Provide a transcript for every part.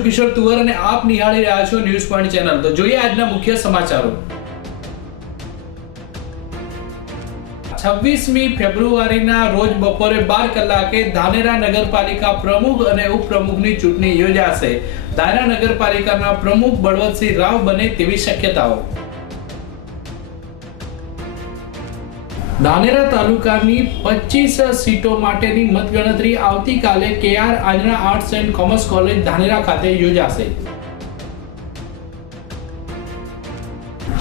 છું કિશોર તુવર અને આપ નિહાળી રહ્યા છો ન્યૂઝ પોઈન્ટ ચેનલ. તો જોઈએ આજના મુખ્ય સમાચારો. છવ્વીસમી ફેબ્રુઆરીના રોજ બપોરે બાર કલાકે ધાનેરા નગરપાલિકા પ્રમુખ અને ઉપપ્રમુખની ચૂંટણી યોજાશે. ધાનેરા નગરપાલિકાના પ્રમુખ બળવંતસિંહ રાવ બને તેવી શક્યતાઓ. ધાનેરા તાલુકાની પચીસ સીટો માટેની મતગણતરી આવતીકાલે KR Anjana arts and commerce college Dhanera ખાતે યોજાશે.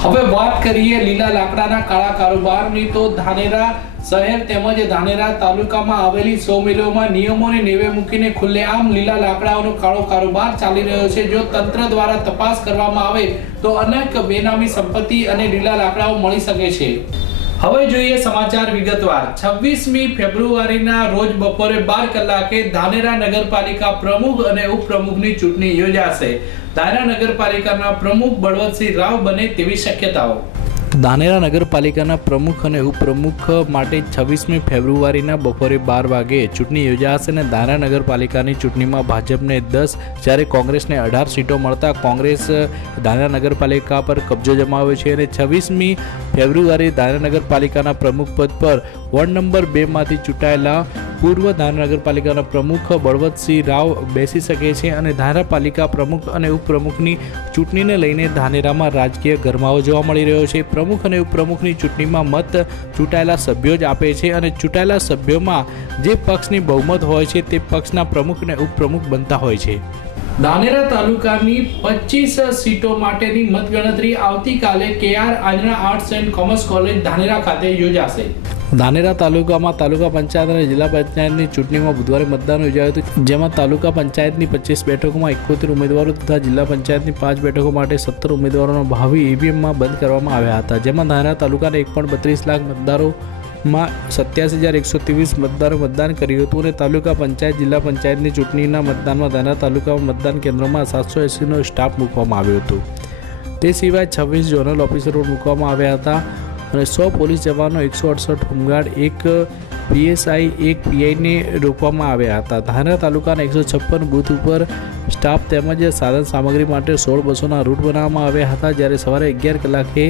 હવે વાત કરીએ લીલા લાકડાના કાળા કારોબારની તો ધાનેરા શહેર તેમજ ધાનેરા તાલુકામાં આવેલી સો મિલોમાં નિયમોને નેવે મૂકીને ખુલ્લેઆમ લીલા લાકડાઓનો કાળો કારોબાર ચાલી રહ્યો છે. જો તંત્ર દ્વારા તપાસ કરવામાં આવે તો અનેક બેનામી સંપત્તિ અને લીલા લાકડાઓ મળી શકે છે. હવે જોઈએ સમાચાર વિગતવાર. છવ્વીસમી ફેબ્રુઆરીના રોજ બપોરે બાર કલાકે ધાનેરા નગરપાલિકા પ્રમુખ અને ઉપપ્રમુખની ચૂંટણી યોજાશે. ધાનેરા નગરપાલિકાના પ્રમુખ બળવંતસિંહ રાવ બને તેવી શક્યતાઓ. ધાનેરા નગરપાલિકાના પ્રમુખ અને ઉપપ્રમુખ માટે છવ્વીસમી ફેબ્રુઆરીના બપોરે બાર વાગે ચૂંટણી યોજાશે અને ધાનેરા નગરપાલિકાની ચૂંટણીમાં ભાજપને દસ, જ્યારે કોંગ્રેસને અઢાર સીટો મળતા કોંગ્રેસ ધાનેરા નગરપાલિકા પર કબજો જમાવે છે અને છવ્વીસમી ફેબ્રુઆરી ધાનેરા નગરપાલિકાના પ્રમુખ પદ પર વોર્ડ નંબર બેમાંથી ચૂંટાયેલા પૂર્વ ધાનેરા નગરપાલિકાના પ્રમુખ બળવંતસિંહ રાવ બેસી શકે છે અને ધાનેરા પાલિકા પ્રમુખ અને ઉપપ્રમુખની ચૂંટણીને લઈને ધાનેરામાં રાજકીય ગરમાવો જોવા મળી રહ્યો છે. પ્રમુખ અને ઉપપ્રમુખની ચૂંટણીમાં મત ચૂંટાયેલા સભ્યો જ આપે છે અને ચૂંટાયેલા સભ્યોમાં જે પક્ષની બહુમત હોય છે તે પક્ષના પ્રમુખ અને ઉપપ્રમુખ બનતા હોય છે. ધાનેરા તાલુકાની પચીસ સીટો માટેની મતગણતરી આવતીકાલે KR Anjana arts and commerce college Dhanera ખાતે યોજાશે. ધાનેરા તાલુકામાં તાલુકા પંચાયત અને જિલ્લા પંચાયતની ચૂંટણીમાં બુધવારે મતદાન યોજાયું હતું, જેમાં તાલુકા પંચાયતની પચીસ બેઠકોમાં એકોતેર ઉમેદવારો તથા જિલ્લા પંચાયતની પાંચ બેઠકો માટે સત્તર ઉમેદવારોનો ભાવિ ઈવીએમમાં બંધ કરવામાં આવ્યા હતા, જેમાં ધાનેરા તાલુકાના એક પણ બત્રીસ લાખ મતદારોમાં સત્યાસી હજાર એકસો ત્રેવીસ મતદારો મતદાન કર્યું હતું અને તાલુકા પંચાયત, જિલ્લા પંચાયતની ચૂંટણીના મતદાનમાં ધાનેરા તાલુકામાં મતદાન કેન્દ્રોમાં સાતસો એંસીનો સ્ટાફ મૂકવામાં આવ્યો હતો. તે સિવાય છવ્વીસ ઝોનલ ઓફિસરો મૂકવામાં આવ્યા હતા. અને સો પોલીસ જવાનો એકસો અડસઠ હોમગાર્ડ, એક પીએસઆઈ, એક પીઆઈને રોકવામાં આવ્યા હતા. ધાનેરા તાલુકાના એકસો છપ્પન બૂથ ઉપર સ્ટાફ તેમજ સાધન સામગ્રી માટે સોળ બસોના રૂટ બનાવવામાં આવ્યા હતા, જ્યારે સવારે અગિયાર કલાકે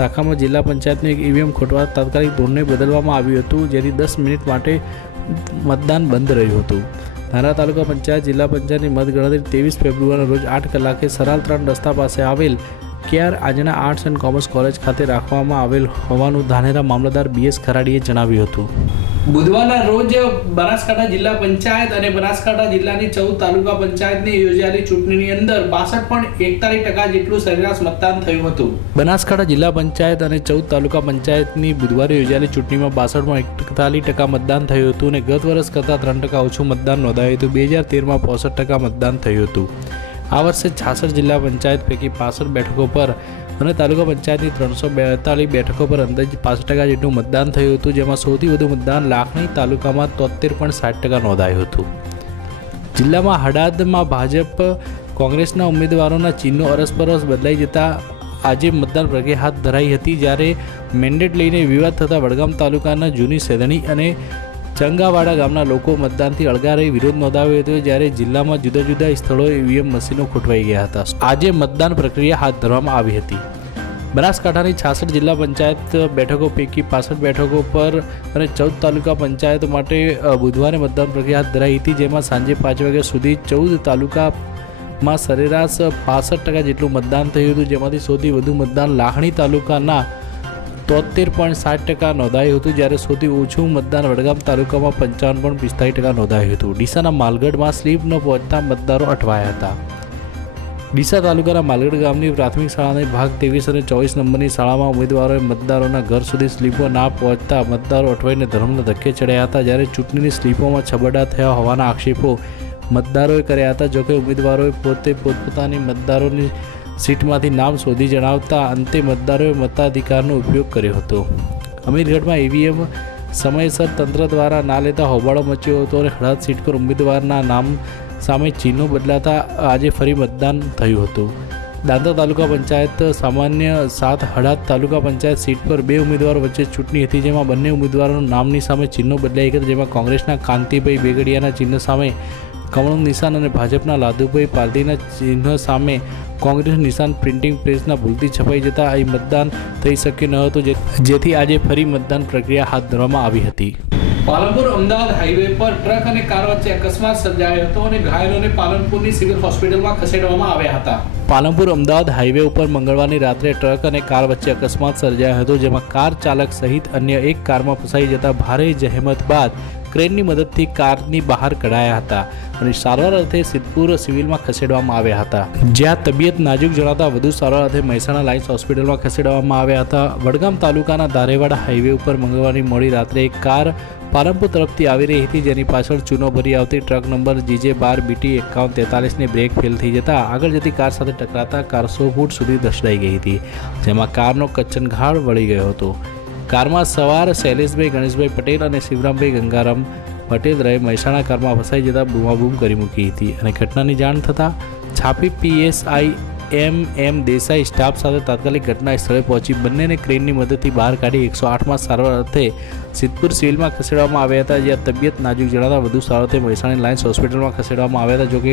તાકામાં જિલ્લા પંચાયતનું એક ઈવીએમ ખોટવા તાત્કાલિક ધોરણે બદલવામાં આવ્યું હતું, જેથી દસ મિનિટ માટે મતદાન બંધ રહ્યું હતું. ધારા તાલુકા પંચાયત, જિલ્લા પંચાયતની મતગણતરી ત્રેવીસ ફેબ્રુઆરીના રોજ આઠ કલાકે સરાલ ત્રણ રસ્તા પાસે આવેલ કેઆર આજના આર્ટ્સ એન્ડ કોમર્સ કોલેજ ખાતે રાખવામાં આવેલ હોવાનું ધાનેરા મામલતદાર બીએસ ખરાડીએ જણાવ્યું હતું. બુધવારના રોજ બનાસકાંઠા જિલ્લા પંચાયત અને બનાસકાંઠા જિલ્લાની ચૌદ તાલુકા પંચાયતની યોજાયેલી ચૂંટણીની અંદર બાસઠ પોઈન્ટ એકતાલીસ ટકા જેટલું સરેરાશ મતદાન થયું હતું. બનાસકાંઠા જિલ્લા પંચાયત અને ચૌદ તાલુકા પંચાયતની બુધવારે યોજાયેલી ચૂંટણીમાં બાસઠ પોઈન્ટ એકતાલીસ ટકા મતદાન થયું હતું અને ગત વર્ષ કરતાં ત્રણ ટકા ઓછું મતદાન નોંધાયું હતું. બે હજાર તેરમાં પોસઠ ટકા મતદાન થયું હતું. આ વર્ષે છાસઠ જિલ્લા પંચાયત પૈકી પાસઠ બેઠકો પર અને તાલુકા પંચાયતની ત્રણસો બેતાલીસ બેઠકો પર અંદાજે પાંચ ટકા જેટલું મતદાન થયું હતું, જેમાં સૌથી વધુ મતદાન લાખણી તાલુકામાં તોતેર પોઈન્ટ સાઠ ટકા નોંધાયું હતું. જિલ્લામાં હડાદમાં ભાજપ કોંગ્રેસના ઉમેદવારોના ચિહ્નો અરસપરસ બદલાઈ જતા આજે મતદાન પ્રક્રિયા હાથ ધરાઈ હતી, જ્યારે મેન્ડેટ લઈને વિવાદ થતા વડગામ તાલુકાના જૂની સેદણી અને ચંગાવાડા ગામના લોકો મતદાનથી અળગા રહી વિરોધ નોંધાવ્યો હતો જ્યારે જિલ્લામાં જુદા જુદા સ્થળોએ ઈવીએમ મશીનો ખોટવાઈ ગયા હતા. આજે મતદાન પ્રક્રિયા હાથ ધરવામાં આવી હતી. બનાસકાંઠાની છાસઠ જિલ્લા પંચાયત બેઠકો પૈકી પાસઠ બેઠકો પર અને ચૌદ તાલુકા પંચાયત માટે બુધવારે મતદાન પ્રક્રિયા હાથ ધરાઈ હતી, જેમાં સાંજે પાંચ વાગ્યા સુધી ચૌદ તાલુકામાં સરેરાશ પાસઠ ટકા જેટલું મતદાન થયું હતું, જેમાંથી સૌથી વધુ મતદાન લાખણી તાલુકાના તોતેર પોઈન્ટ સાત ટકા નોંધાયું હતું. જ્યારે સૌથી ઓછું મતદાન વડગામ તાલુકામાં પંચાવન પોઈન્ટ પિસ્તાલીસ ટકા નોંધાયું હતું. ડીસાના માલગઢમાં સ્લીપ ન પહોંચતા મતદારો અટવાયા હતા. ડીસા તાલુકાના માલગઢ ગામની પ્રાથમિક શાળાની ભાગ ત્રેવીસ અને ચોવીસ નંબરની શાળામાં ઉમેદવારોએ મતદારોના ઘર સુધી સ્લીપો ના પહોંચતા મતદારો અટવાઈને ધર્મના ધક્કે ચડ્યા હતા. જ્યારે ચૂંટણીની સ્લીપોમાં છબડા થયા હોવાના આક્ષેપો મતદારોએ કર્યા હતા, જોકે ઉમેદવારોએ પોતે પોતપોતાની મતદારોની સીટમાંથી નામ શોધી જણાવતા અંતે મતદારોએ મતાધિકારનો ઉપયોગ કર્યો હતો. અમીરગઢમાં ઈવીએમ સમયસર તંત્ર દ્વારા ના લેતા હોબાળો મચ્યો હતો અને હળદ સીટ પર ઉમેદવારના નામ સામે ચિહ્નો બદલાતા આજે ફરી મતદાન થયું હતું. દાંતા તાલુકા પંચાયત સામાન્ય સાત હડાદ તાલુકા પંચાયત સીટ પર બે ઉમેદવારો વચ્ચે ચૂંટણી હતી જેમાં બંને ઉમેદવારોના નામની સામે ચિહ્નો બદલાઈ ગયા જેમાં કોંગ્રેસના કાંતિભાઈ બેગડિયાના ચિહ્ન સામે કમળનું નિશાન અને ભાજપના લાદુભાઈ પાર્ટીના ચિહ્ન સામે કોંગ્રેસ નિશાન પ્રિન્ટિંગ પ્રેસના ભૂલથી છપાઈ જતા અહીં મતદાન થઈ શક્યું ન હતું જેથી આજે ફરી મતદાન પ્રક્રિયા હાથ ધરવામાં આવી હતી. પાલનપુર અમદાવાદ હાઈવે પર ટ્રક અને કાર વચ્ચે અકસ્માત સર્જાયો હતો અને ઘાયલોને પાલનપુરની સિવિલ હોસ્પિટલમાં ખસેડવામાં આવ્યા હતા. પાલનપુર અમદાવાદ હાઈવે ઉપર મંગળવારની રાત્રે ટ્રક અને કાર વચ્ચે અકસ્માત સર્જાયો હતો, જેમાં કાર ચાલક સહિત અન્ય એક કારમાં ફસાઈ જતા ભારે જહેમત બાદ ક્રેનની મદદથી કારની બહાર કઢાયા હતા અને સારવાર અર્થે સિદ્ધપુર સિવિલમાં ખસેડવામાં આવ્યા હતા. જ્યાં તબિયત નાજુક જણાતા વધુ સારવાર અર્થે મહેસાણા લાઇન્સ હોસ્પિટલમાં ખસેડવામાં આવ્યા હતા. વડગામ તાલુકાના દારેવાડા હાઈવે ઉપર મંગળવારની મોડી રાત્રે એક કાર પાલનપુર તરફથી આવી રહી હતી, જેની પાછળ ચૂનો ભરી આવતી ટ્રક નંબર જીજે બાર બીટી એકાવન તેતાલીસની બ્રેક ફેલ થઈ જતા આગળ જતી કાર સાથે ટકરાતા કાર સો ફૂટ સુધી દસડાઈ ગઈ હતી, જેમાં કારનો કચ્છનઘાળ વળી ગયો હતો. કારમાં સવાર શૈલેષભાઈ, ગણેશભાઈ પટેલ અને શિવરામભાઈ ગંગારામ પટેલ રહે મહેસાણા કારમાં ફસાઈ જતા બૂમાબૂમ કરી મૂકી હતી અને ઘટનાની જાણ થતાં Chhapi PSI M M Desai staff સાથે તાત્કાલિક ઘટના સ્થળે પહોંચી બંનેને ક્રેનની મદદથી બહાર કાઢી એકસો આઠમાં સારવાર અર્થે સિદ્ધપુર સિવિલમાં ખસેડવામાં આવ્યા હતા. જ્યાં તબિયત નાજુક જણાતા વધુ સારવાર અર્થે મહેસાણી લાયન્સ હોસ્પિટલમાં ખસેડવામાં આવ્યા હતા. જોકે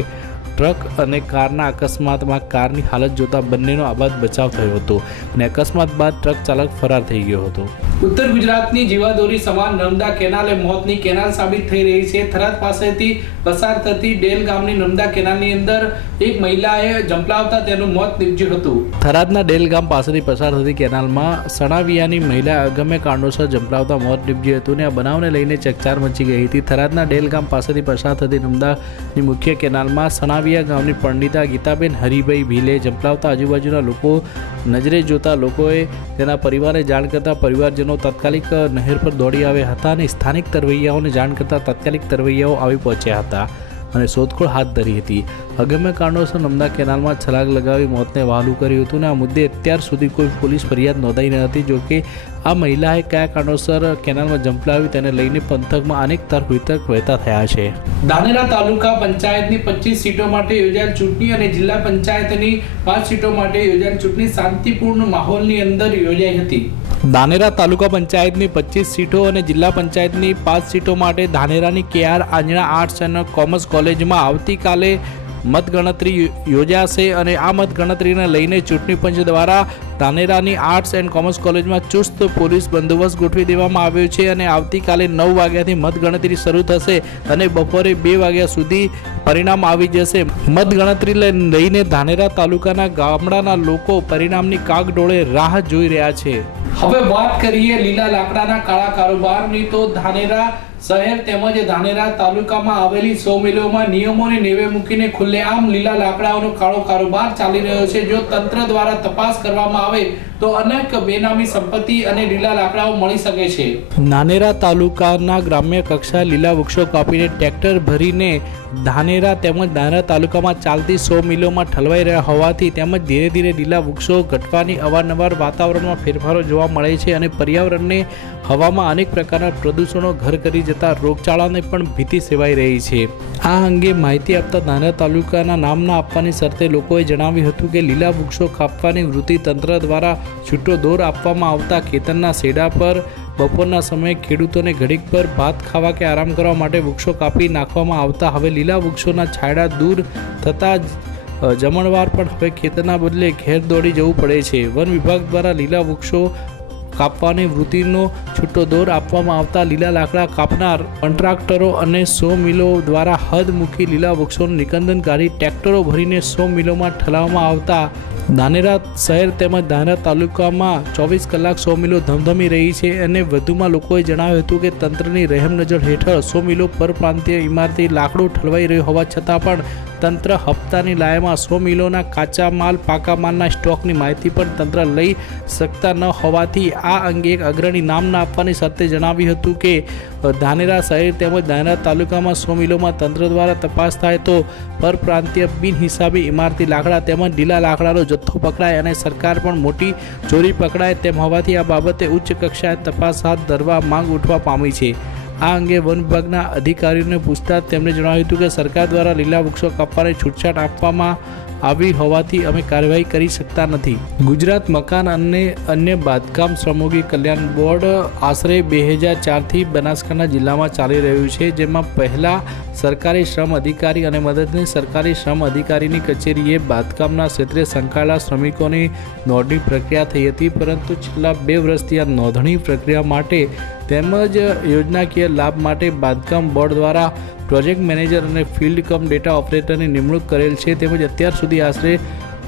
ટ્રક અને કારના અકસ્માતમાં કારની હાલત જોતા બંનેનો આબાદ બચાવ થયો હતો અને અકસ્માત બાદ ટ્રક ચાલક ફરાર થઈ ગયો હતો. ઉત્તર ગુજરાતની જીવાદોરી સમાન નર્મદા કેનાલ એ મોતની કેનાલ સાબિત થઈ રહી છે. થરાદ પાસેથી પસાર થતી ડેલ ગામની નર્મદા કેનાલની અંદર એક મહિલાએ ઝંપલાવતા તેનું મોત નીપજ્યું હતું. થરાદના ડેલ ગામ પાસેથી પસાર થતી કેનાલમાં સણાવિયાની મહિલા અગમ્ય કારણોસર ઝંપલાવતા મોત નીપજ્યું હતું અને આ બનાવને લઈને ચકચાર મચી ગઈ હતી. થરાદના ડેલ ગામ પાસેથી પસાર થતી નર્મદાની મુખ્ય કેનાલમાં સણાવિયા ગામની પંડિતા ગીતાબેન હરિભાઈ ભીલે જંપલાવતા આજુબાજુના લોકો નજરે જોતા લોકોએ તેના પરિવારને જાણ કરતા પરિવારજનો તાત્કાલિક નહેર પર દોડી આવ્યા હતા અને સ્થાનિક તરવૈયાઓને જાણ કરતા તાત્કાલિક તરવૈયાઓ આવી પહોંચ્યા હતા. અને શોધખોળ હાથ ધરી હતી. અગમ્ય કારણોસર નમદા કેનાલમાં છલાંગ લગાવી મોતને વહાલું કર્યું હતું અને આ મુદ્દે અત્યાર સુધી કોઈ પોલીસ ફરિયાદ નોંધાઈ ન હતી. જોકે આ મહિલાએ કયા કારણોસર કેનાલમાં ઝંપલાવી તેને લઈને પંથકમાં અનેક તર્ક વિતર્ક વહેતા થયા છે. ધાનેરા તાલુકા પંચાયતની પચીસ સીટો માટે યોજાયેલ ચૂંટણી અને જિલ્લા પંચાયતની પાંચ સીટો માટે યોજાયેલ ચૂંટણી શાંતિપૂર્ણ માહોલની અંદર યોજાઈ હતી. ધાનેરા તાલુકા પંચાયતની પચીસ સીટો અને જિલ્લા પંચાયતની પાંચ સીટો માટે ધાનેરાની K R Anjana arts and commerce કોલેજમાં આવતીકાલે મતગણતરી યોજાશે અને આ મતગણતરીને લઈને ચૂંટણી પંચ દ્વારા ધાનેરાની આર્ટ્સ એન્ડ કોમર્સ કોલેજમાં ચુસ્ત પોલીસ બંદોબસ્ત ગોઠવી દેવામાં આવ્યો છે અને આવતીકાલે નવ વાગ્યાથી મતગણતરી શરૂ થશે અને બપોરે બે વાગ્યા સુધી પરિણામ આવી જશે. મતગણતરી લઈને ધાનેરા તાલુકાના ગામડાના લોકો પરિણામની કાગડોળે રાહ જોઈ રહ્યા છે. હવે વાત કરીએ લીલા લાકડાના કાળા કારોબારની તો ધાનેરા શહેર તેમજ ધાનેરા તાલુકામાં આવેલી સો મિલોમાં નિયમોને નેવે મૂકીને ખુલ્લેઆમ લીલા લાકડાઓનો કાળો કારોબાર ચાલી રહ્યો છે, જો તંત્ર દ્વારા તપાસ કરવામાં આવે તો અનેક બેનામી સંપત્તિ અને લીલા લાકડાઓ મળી શકે છે. નાનેરા તાલુકાના ગ્રામ્ય કક્ષા લીલા વૃક્ષો કાપીને ટ્રેક્ટર ભરીને ધાનેરા તેમજ નાનેરા તાલુકામાં ચાલતી સો મિલોમાં ઠલવાઈ રહ્યા હોવાથી તેમજ ધીરે ધીરે લીલા વૃક્ષો ઘટવાની અવારનવાર વાતાવરણમાં ફેરફારો જોવા મળે છે અને પર્યાવરણને હવામાં અનેક પ્રકારના પ્રદૂષણો ઘર કરી જતા રોગચાળાને પણ ભીતિ સેવાઈ રહી છે. આ અંગે માહિતી આપતા નાનેરા તાલુકાના નામના આપવાની શરતે લોકોએ જણાવ્યું હતું કે લીલા વૃક્ષો કાપવાની વૃત્તિ તંત્ર દ્વારા છૂટો દોર આપવામાં આવતા ખેતરના સેડા પર, બપોરના સમયે ખેડૂતોને ઘડીક પર ભાત ખાવા કે આરામ કરવા માટે વૃક્ષો કાપી નાખવામાં આવતા. હવે લીલા વૃક્ષોના છાંયડા દૂર થતાં જમણવાર પણ હવે ખેતરના બદલે ઘેર દોડી જવું પડે છે. વન વિભાગ દ્વારા લીલા વૃક્ષો કાપવાની વૃત્તિનો છૂટો દોર આપવામાં આવતા લીલા લાકડા કાપનાર કોન્ટ્રાક્ટરો અને સો મિલો દ્વારા હદ મૂકી લીલા વૃક્ષોનું નિકંદન કાઢી ટ્રેક્ટરો ભરીને સો મિલોમાં ઠલાવવામાં આવતા ધાનેરા શહેર તેમજ ધાનેરા તાલુકામાં ચોવીસ કલાક સો મિલો ધમધમી રહી છે અને વધુમાં લોકોએ જણાવ્યું હતું કે તંત્રની રહેમ નજર હેઠળ સો મિલો પરપ્રાંતીય ઇમારતી લાકડું ઠલવાઈ રહ્યું હોવા છતાં પણ તંત્ર હપ્તાની લાયમાં સો મિલોના કાચા માલ પાકા માલના સ્ટોકની માહિતી પણ તંત્ર લઈ શકતા ન હોવાથી આ અંગે એક અગ્રણી નામના આપવાની સાથે જણાવ્યું હતું કે ધાનેરા શહેર તેમજ ધાનેરા તાલુકામાં સો મિલોમાં તંત્ર દ્વારા તપાસ થાય તો પરપ્રાંતીય બિનહિસાબી ઇમારતી લાકડા તેમજ ઢીલા લાકડાનો જથ્થો પકડાય અને સરકાર પણ મોટી ચોરી પકડાય તેમ હોવાથી આ બાબતે ઉચ્ચ કક્ષાએ તપાસ હાથ ધરવા માંગ ઉઠવા પામી છે. આ અંગે વન વિભાગના અધિકારીઓને પૂછતા તેમણે જણાવ્યું હતું કે સરકાર દ્વારા લીલા વૃક્ષો કાપવાની છૂટછાટ આપવામાં આવી હોવાથી અમે કાર્યવાહી કરી શકતા નથી. ગુજરાત મકાન અને અન્ય બાંધકામ શ્રમોગી કલ્યાણ બોર્ડ આશરે બે હજાર ચારથી બનાસકાંઠા જિલ્લામાં ચાલી રહ્યું છે, જેમાં પહેલા સરકારી શ્રમ અધિકારી અને મદદની સરકારી શ્રમ અધિકારીની કચેરીએ બાંધકામના ક્ષેત્રે સંકળાયેલા શ્રમિકોની નોંધણી પ્રક્રિયા થઈ હતી, પરંતુ છેલ્લા બે વર્ષથી આ નોંધણી પ્રક્રિયા માટે તેમજ યોજનાકીય લાભ માટે બાંધકામ બોર્ડ દ્વારા પ્રોજેક્ટ મેનેજર અને ફિલ્ડ કમ ડેટા ઓપરેટરની નિમણૂક કરેલ છે. તેમજ અત્યાર સુધી આશરે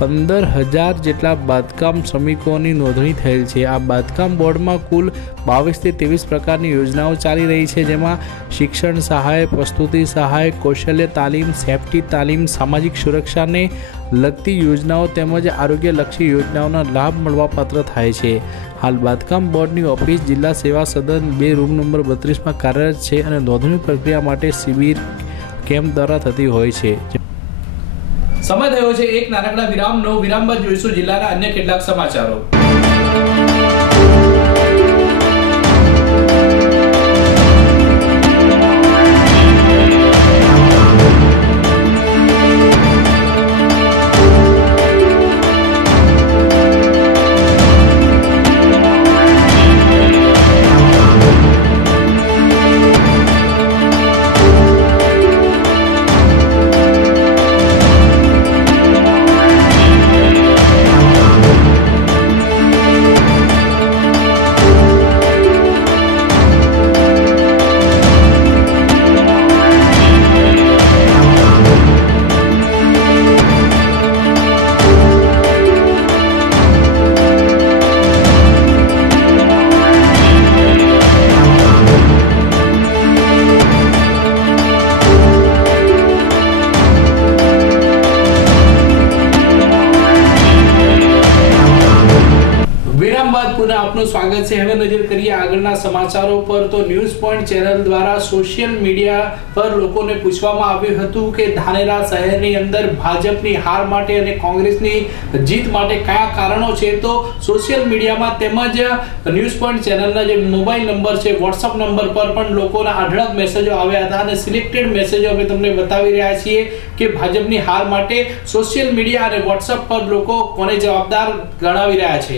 પંદર હજાર જેટલા બાંધકામ શ્રમિકોની નોંધણી થયેલ છે. આ બાંધકામ બોર્ડમાં કુલ બાવીસથી ત્રેવીસ પ્રકારની યોજનાઓ ચાલી રહી છે, જેમાં શિક્ષણ સહાય, પ્રસ્તુતિ સહાય, કૌશલ્ય તાલીમ, સેફટી તાલીમ, સામાજિક સુરક્ષાને લગતી યોજનાઓ તેમજ આરોગ્યલક્ષી યોજનાઓના લાભ મળવાપાત્ર થાય છે. હાલ બાંધકામ બોર્ડની ઓફિસ જિલ્લા સેવા સદન બે રૂમ નંબર બત્રીસમાં કાર્યરત છે અને નોંધણી પ્રક્રિયા માટે શિબિર કેમ્પ દ્વારા થતી હોય છે. સમય થયો છે એક નાનકડા વિરામનો. વિરામ બાદ જોઈશું જિલ્લાના અન્ય કેટલાક સમાચારો. આપનું સ્વાગત છે. હવે નજર કરીએ આગળના સમાચારો પર. તો ન્યૂઝ પોઈન્ટ ચેનલ દ્વારા સોશિયલ મીડિયા પર લોકોને પૂછવામાં આવ્યું હતું કે ધાનેરા શહેરની અંદર ભાજપની હાર માટે અને કોંગ્રેસની જીત માટે કયા કારણો છે? તો સોશિયલ મીડિયામાં તેમજ ન્યૂઝ પોઈન્ટ ચેનલના જે મોબાઈલ નંબર છે, વોટ્સઅપ નંબર પર પણ લોકોના અઢળક મેસેજો આવ્યા હતા અને સિલેક્ટેડ મેસેજો અમે તમને બતાવી રહ્યા છીએ. કે ભાજપની હાર માટે સોશિયલ મીડિયા અને વોટ્સઅપ પર લોકો કોને જવાબદાર ગણાવી રહ્યા છે?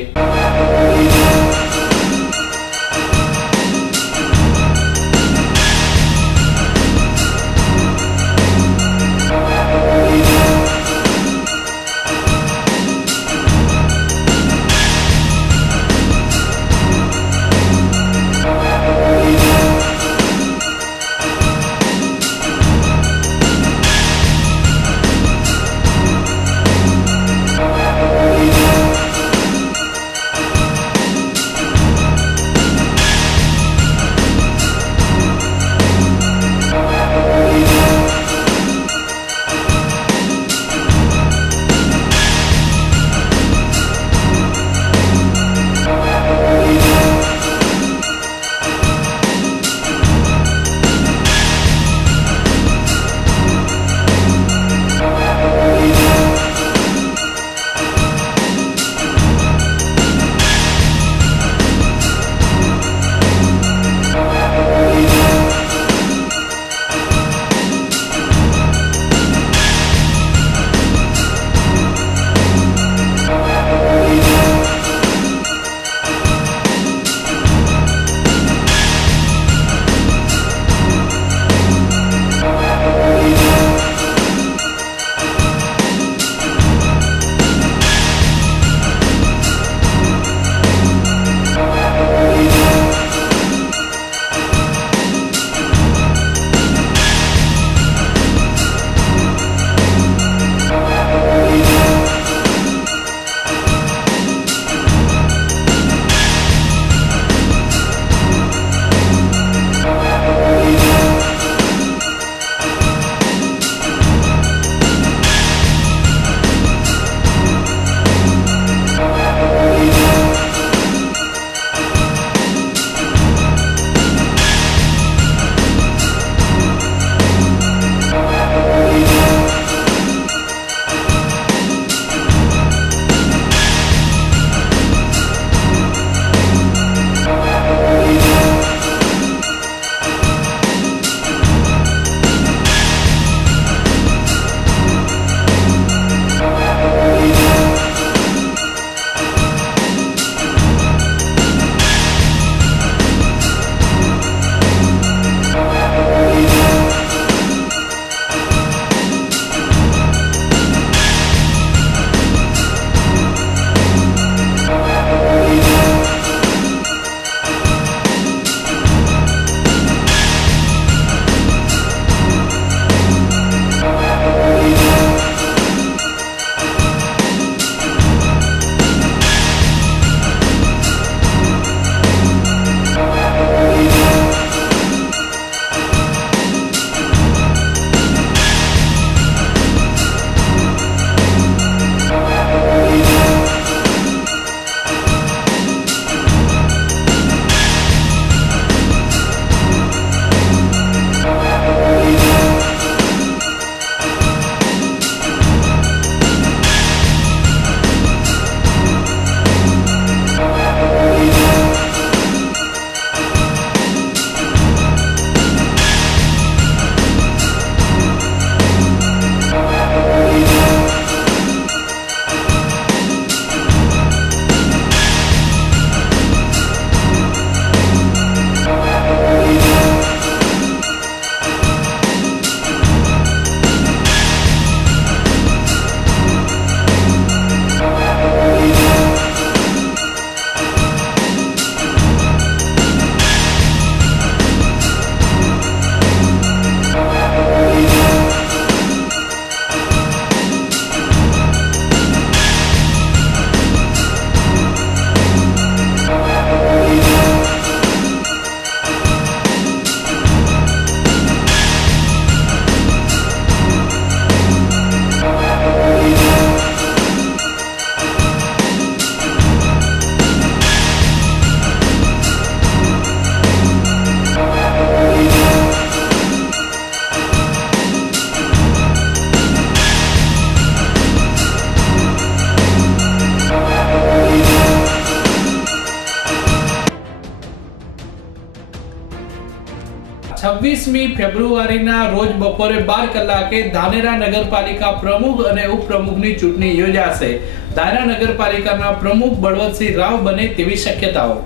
પચીસમી ફેબ્રુઆરીના રોજ બપોરે બાર કલાકે ધાનેરા નગરપાલિકા પ્રમુખ અને ઉપપ્રમુખની ચૂંટણી યોજાશે. ધાનેરા નગરપાલિકાના પ્રમુખ બળવંતસિંહ રાવ બને તેવી શક્યતાઓ.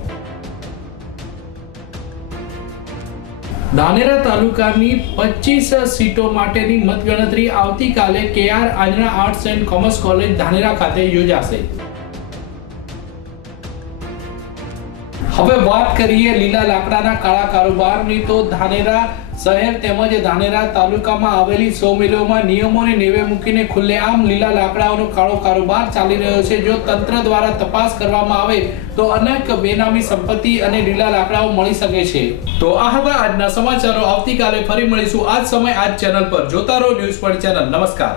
ધાનેરા તાલુકાની પચીસ સીટો માટેની મતગણતરી આવતીકાલે KR Anjana arts and commerce college Dhanera ખાતે યોજાશે. હવે વાત કરીએ લીલા લાકડાના કાળા કારોબારની. તો ધાનેરા શહેર તેમજ ધાનેરા તાલુકામાં આવેલી સો મિલોમાં નિયમોને નેવે મૂકીને ખુલ્લેઆમ લીલા લાકડાઓનો કાળો કારોબાર ચાલી રહ્યો છે. જો તંત્ર દ્વારા તપાસ કરવામાં આવે તો અનેક બેનામી સંપત્તિ અને લીલા લાકડાઓ મળી શકે છે. તો આ હતા આજના સમાચારો. આવતીકાલે ફરી મળીશું. આજ સમય આજ ચેનલ પર. જોતા રહો ન્યૂઝ પર ચેનલ. નમસ્કાર.